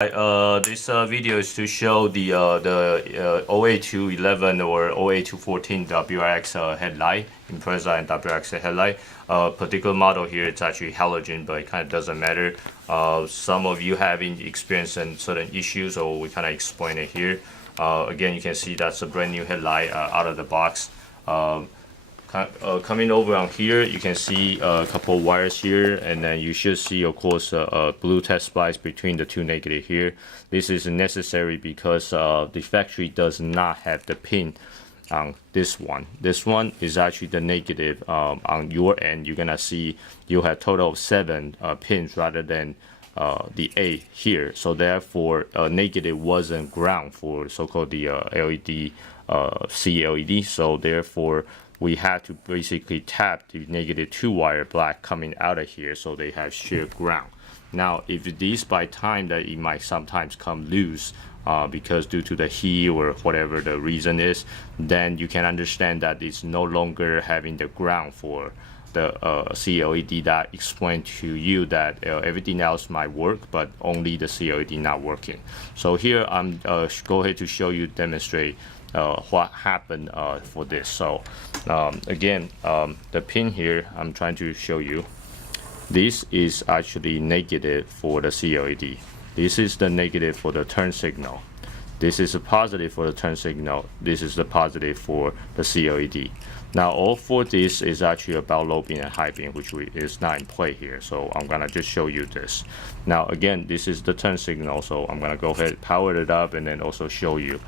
This video is to show the 08211 or 08214 WRX headlight, Impreza and WRX headlight. Particular model here, it's actually halogen, but it kind of doesn't matter. Some of you having experienced certain issues, so we kind of explain it here. Again, you can see that's a brand new headlight out of the box. Coming over on here, you can see a couple of wires here, and then you should see, of course, a blue test splice between the two negative here. This is necessary because the factory does not have the pin on this one. This one is actually the negative on your end. You're gonna see you have total of 7 pins rather than the 8 here. So therefore, negative wasn't ground for so-called the LED CLED. So therefore, we had to basically tap the negative 2 wire black coming out of here, so they have shared ground. Now, if these by time that it might sometimes come loose because due to the heat or whatever the reason is, then you can understand that it's no longer having the ground for the CLED that explained to you that everything else might work, but only the CLED not working. So here I'm go ahead to show you, demonstrate what happened for this. So again, the pin here I'm trying to show you, this is actually negative for the CLED. This is the negative for the turn signal. This is a positive for the turn signal. This is the positive for the CLED. Now all for this is actually about low beam and high beam, which is not in play here. So I'm gonna just show you this. Now again, this is the turn signal, so I'm gonna go ahead, power it up, and then also show you.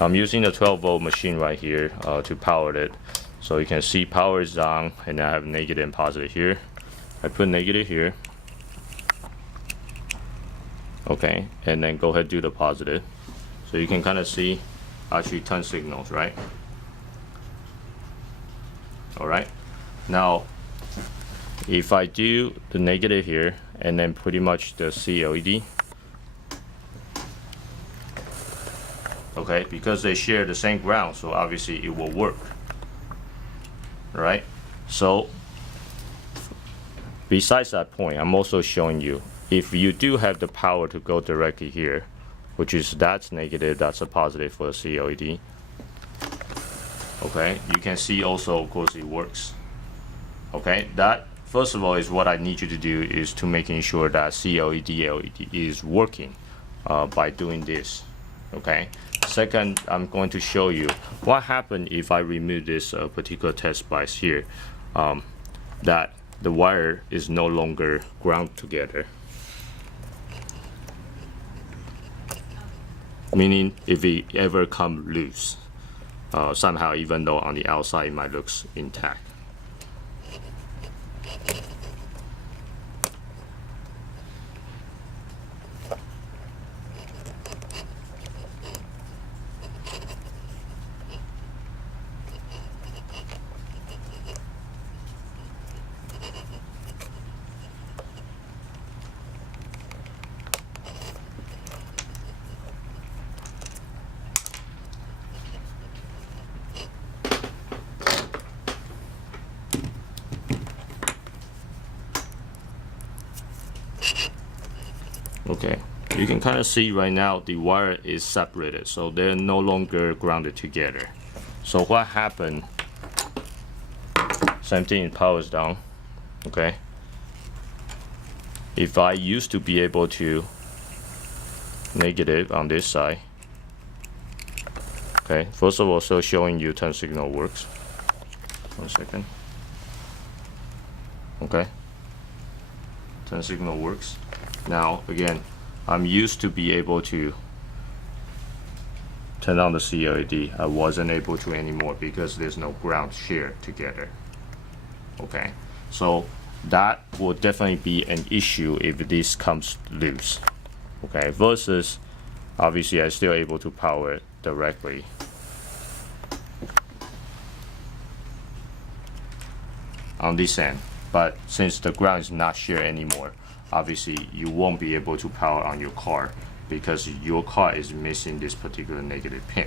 I'm using a 12-volt machine right here to power it. So you can see power is on, and I have negative and positive here. I put negative here. Okay, and then go ahead do the positive. So you can kind of see actually turn signals, right? Alright, now if I do the negative here and then pretty much the CLED, okay, because they share the same ground, so obviously it will work. Right? So besides that point, I'm also showing you if you do have the power to go directly here, which is that's negative, that's a positive for the CLED. Okay, you can see also, of course, it works. Okay, that first of all is what I need you to do is to making sure that CLED LED is working by doing this. Okay, second, I'm going to show you what happened if I remove this particular test splice here, that the wire is no longer ground together. Meaning if it ever come loose somehow, even though on the outside it might look intact. Okay, you can kind of see right now the wire is separated, so they're no longer grounded together. So what happened, same thing, it powers down. Okay, if I used to be able to negative on this side, okay, first of all, so showing you turn signal works. 1 second. Okay, turn signal works. Now again, I'm used to be able to turn on the CLED. I wasn't able to anymore because there's no ground share together. Okay, so that will definitely be an issue if this comes loose. Okay, versus obviously I'm still able to power it directly. On this end, but since the ground is not shared anymore, obviously you won't be able to power on your car because your car is missing this particular negative pin.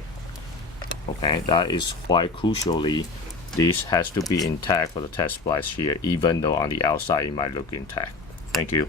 Okay, that is why crucially this has to be intact for the test splice here, even though on the outside it might look intact. Thank you.